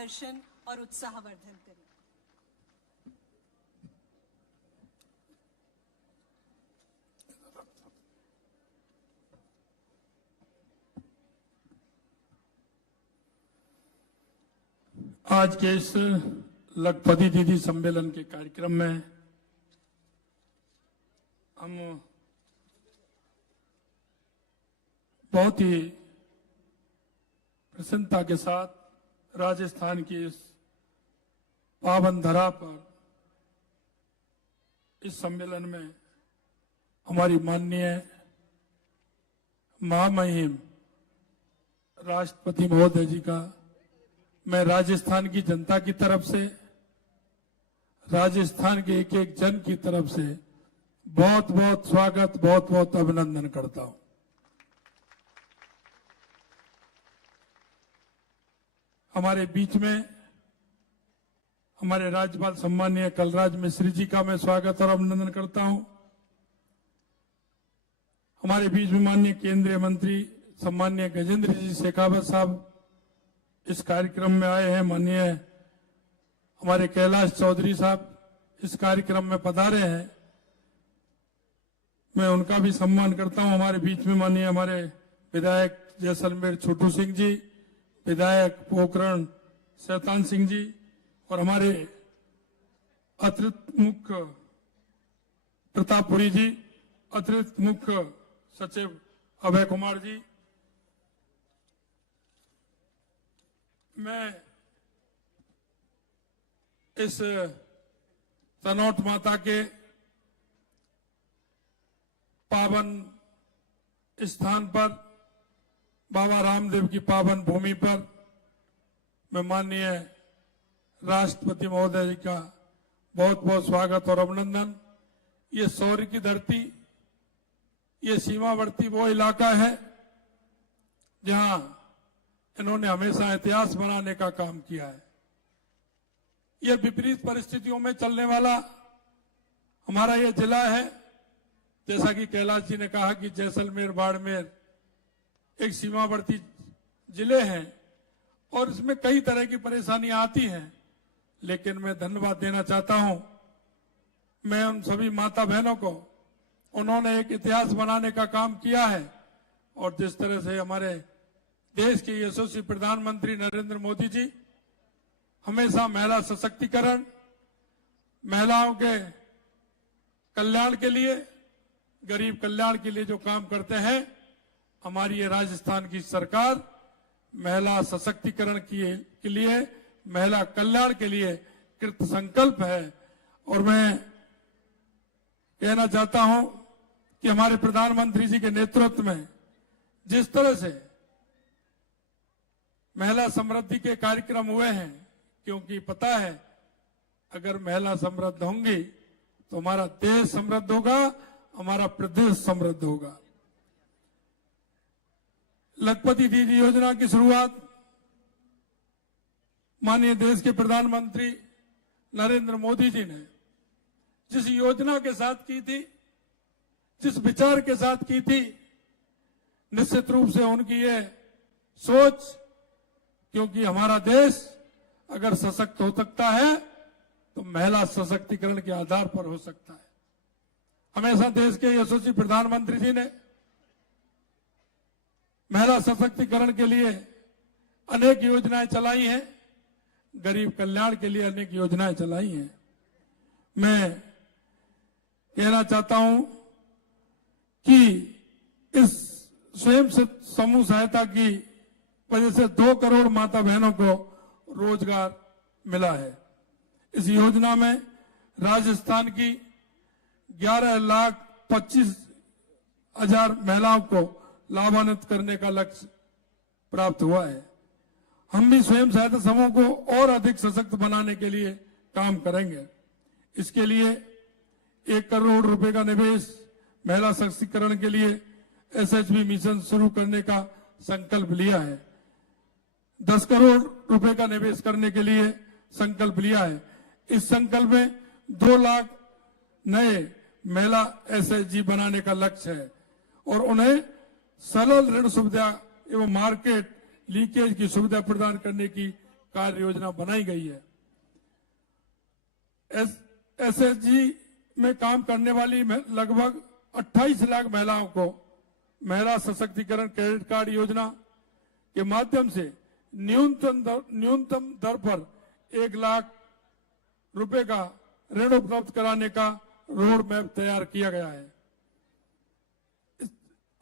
मार्गदर्शन और उत्साहवर्धन करें। आज के इस लखपति दीदी सम्मेलन के कार्यक्रम में हम बहुत ही प्रसन्नता के साथ राजस्थान की इस पावन धरा पर इस सम्मेलन में हमारी माननीय महामहिम राष्ट्रपति महोदय जी का मैं राजस्थान की जनता की तरफ से, राजस्थान के एक एक जन की तरफ से बहुत बहुत स्वागत, बहुत बहुत अभिनंदन करता हूं। हमारे बीच में हमारे राज्यपाल सम्माननीय कलराज मिश्र जी का मैं स्वागत और अभिनंदन करता हूं। हमारे बीच में माननीय केंद्रीय मंत्री सम्माननीय गजेंद्र जी शेखावत साहब इस कार्यक्रम में आए हैं। माननीय हमारे कैलाश चौधरी साहब इस कार्यक्रम में पधारे हैं, मैं उनका भी सम्मान करता हूं। हमारे बीच में माननीय हमारे विधायक जैसलमेर छोटू सिंह जी, विधायक पोखरण शैतान सिंह जी और हमारे अतिरिक्त मुख्य प्रतापपुरी जी, अतिरिक्त मुख्य सचिव अभय कुमार जी। मैं इस तनौट माता के पावन स्थान पर, बाबा रामदेव की पावन भूमि पर मैं माननीय राष्ट्रपति महोदय जी का बहुत बहुत स्वागत और अभिनंदन। ये शौर्य की धरती, ये सीमावर्ती वो इलाका है जहां इन्होंने हमेशा इतिहास बनाने का काम किया है। यह विपरीत परिस्थितियों में चलने वाला हमारा यह जिला है। जैसा कि कैलाश जी ने कहा कि जैसलमेर बाड़मेर एक सीमावर्ती जिले हैं और इसमें कई तरह की परेशानियां आती हैं, लेकिन मैं धन्यवाद देना चाहता हूं मैं उन सभी माता बहनों को, उन्होंने एक इतिहास बनाने का काम किया है। और जिस तरह से हमारे देश के यशस्वी प्रधानमंत्री नरेंद्र मोदी जी हमेशा महिला सशक्तिकरण, महिलाओं के कल्याण के लिए, गरीब कल्याण के लिए जो काम करते हैं, हमारी ये राजस्थान की सरकार महिला सशक्तिकरण के लिए, महिला कल्याण के लिए कृत संकल्प है। और मैं कहना चाहता हूं कि हमारे प्रधानमंत्री जी के नेतृत्व में जिस तरह से महिला समृद्धि के कार्यक्रम हुए हैं, क्योंकि पता है अगर महिला समृद्ध होंगी तो हमारा देश समृद्ध होगा, हमारा प्रदेश समृद्ध होगा। लखपति दीदी योजना की शुरुआत माननीय देश के प्रधानमंत्री नरेंद्र मोदी जी ने जिस योजना के साथ की थी, जिस विचार के साथ की थी, निश्चित रूप से उनकी ये सोच, क्योंकि हमारा देश अगर सशक्त हो सकता है तो महिला सशक्तिकरण के आधार पर हो सकता है। हमेशा देश के यशस्वी प्रधानमंत्री जी ने महिला सशक्तिकरण के लिए अनेक योजनाएं चलाई हैं, गरीब कल्याण के लिए अनेक योजनाएं चलाई हैं। मैं कहना चाहता हूं कि इस स्वयं समूह सहायता की वजह से 2 करोड़ माता बहनों को रोजगार मिला है। इस योजना में राजस्थान की 11,25,000 महिलाओं को लाभान्वित करने का लक्ष्य प्राप्त हुआ है। हम भी स्वयं सहायता समूह को और अधिक सशक्त बनाने के लिए काम करेंगे। इसके लिए 1 करोड़ रुपए का निवेश महिला सशक्तिकरण के लिए SHB मिशन शुरू करने का संकल्प लिया है। 10 करोड़ रुपए का निवेश करने के लिए संकल्प लिया है। इस संकल्प में 2 लाख नए महिला SHG बनाने का लक्ष्य है और उन्हें सरल ऋण सुविधा एवं मार्केट लीकेज की सुविधा प्रदान करने की कार्य योजना बनाई गई है। एसएचजी में काम करने वाली लगभग 28 लाख महिलाओं को महिला सशक्तिकरण क्रेडिट कार्ड योजना के माध्यम से न्यूनतम दर पर 1 लाख रुपए का ऋण उपलब्ध कराने का रोड मैप तैयार किया गया है।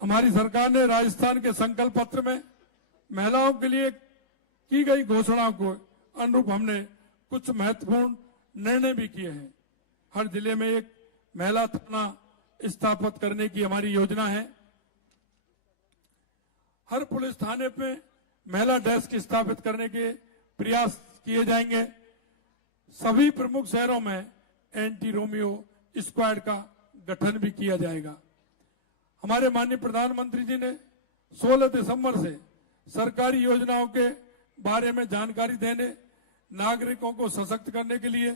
हमारी सरकार ने राजस्थान के संकल्प पत्र में महिलाओं के लिए की गई घोषणाओं को अनुरूप हमने कुछ महत्वपूर्ण निर्णय भी किए हैं। हर जिले में एक महिला थाना स्थापित करने की हमारी योजना है। हर पुलिस थाने पे महिला डेस्क स्थापित करने के प्रयास किए जाएंगे। सभी प्रमुख शहरों में एंटी रोमियो स्क्वाड का गठन भी किया जाएगा। हमारे माननीय प्रधानमंत्री जी ने 16 दिसंबर से सरकारी योजनाओं के बारे में जानकारी देने, नागरिकों को सशक्त करने के लिए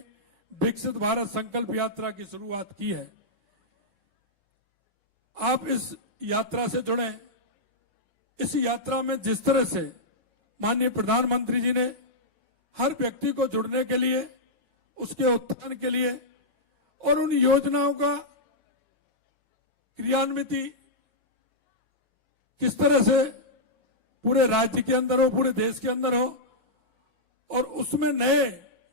विकसित भारत संकल्प यात्रा की शुरुआत की है। आप इस यात्रा से जुड़े। इस यात्रा में जिस तरह से माननीय प्रधानमंत्री जी ने हर व्यक्ति को जुड़ने के लिए, उसके उत्थान के लिए और उन योजनाओं का क्रियान्वित किस तरह से पूरे राज्य के अंदर हो, पूरे देश के अंदर हो, और उसमें नए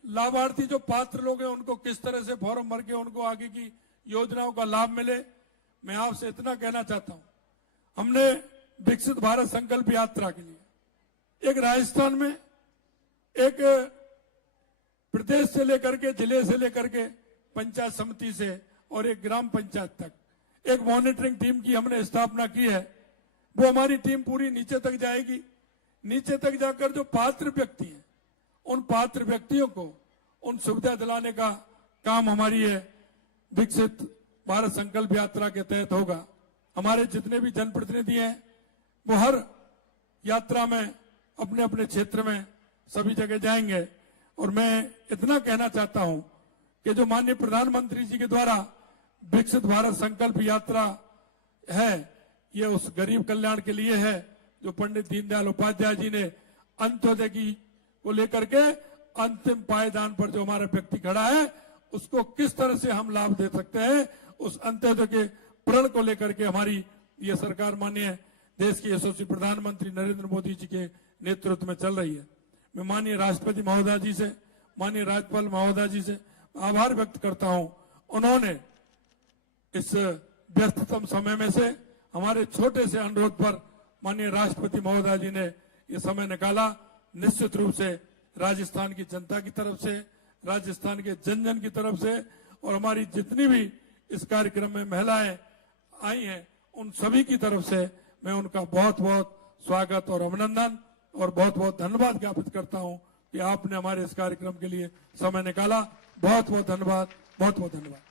लाभार्थी जो पात्र लोग हैं उनको किस तरह से फॉर्म भर के उनको आगे की योजनाओं का लाभ मिले। मैं आपसे इतना कहना चाहता हूं, हमने विकसित भारत संकल्प यात्रा के लिए एक राजस्थान में एक प्रदेश से लेकर के, जिले से लेकर के, पंचायत समिति से और एक ग्राम पंचायत तक एक मॉनिटरिंग टीम की हमने स्थापना की है। वो हमारी टीम पूरी नीचे तक जाएगी। नीचे तक जाकर जो पात्र व्यक्ति हैं उन पात्र व्यक्तियों को उन सुविधा दिलाने का काम हमारी है विकसित भारत संकल्प यात्रा के तहत होगा। हमारे जितने भी जनप्रतिनिधि हैं वो हर यात्रा में अपने अपने क्षेत्र में सभी जगह जाएंगे। और मैं इतना कहना चाहता हूं कि जो माननीय प्रधानमंत्री जी के द्वारा विकसित भारत संकल्प यात्रा है, ये उस गरीब कल्याण के लिए है जो पंडित दीनदयाल उपाध्याय जी ने अंत्योदय की को लेकर के अंतिम पायदान पर जो हमारा व्यक्ति खड़ा है उसको किस तरह से हम लाभ दे सकते हैं, उस अंत्योदय के प्रण को लेकर के हमारी ये सरकार माननीय देश के यशस्वी प्रधानमंत्री नरेंद्र मोदी जी के नेतृत्व में चल रही है। मैं माननीय राष्ट्रपति महोदय जी से, माननीय राज्यपाल महोदय जी से आभार व्यक्त करता हूं। उन्होंने इस व्यस्ततम समय में से हमारे छोटे से अनुरोध पर माननीय राष्ट्रपति महोदय जी ने ये समय निकाला। निश्चित रूप से राजस्थान की जनता की तरफ से, राजस्थान के जन जन की तरफ से और हमारी जितनी भी इस कार्यक्रम में महिलाएं आई हैं उन सभी की तरफ से मैं उनका बहुत बहुत स्वागत और अभिनंदन और बहुत बहुत धन्यवाद ज्ञापित करता हूं कि आपने हमारे इस कार्यक्रम के लिए समय निकाला। बहुत बहुत धन्यवाद, बहुत बहुत धन्यवाद।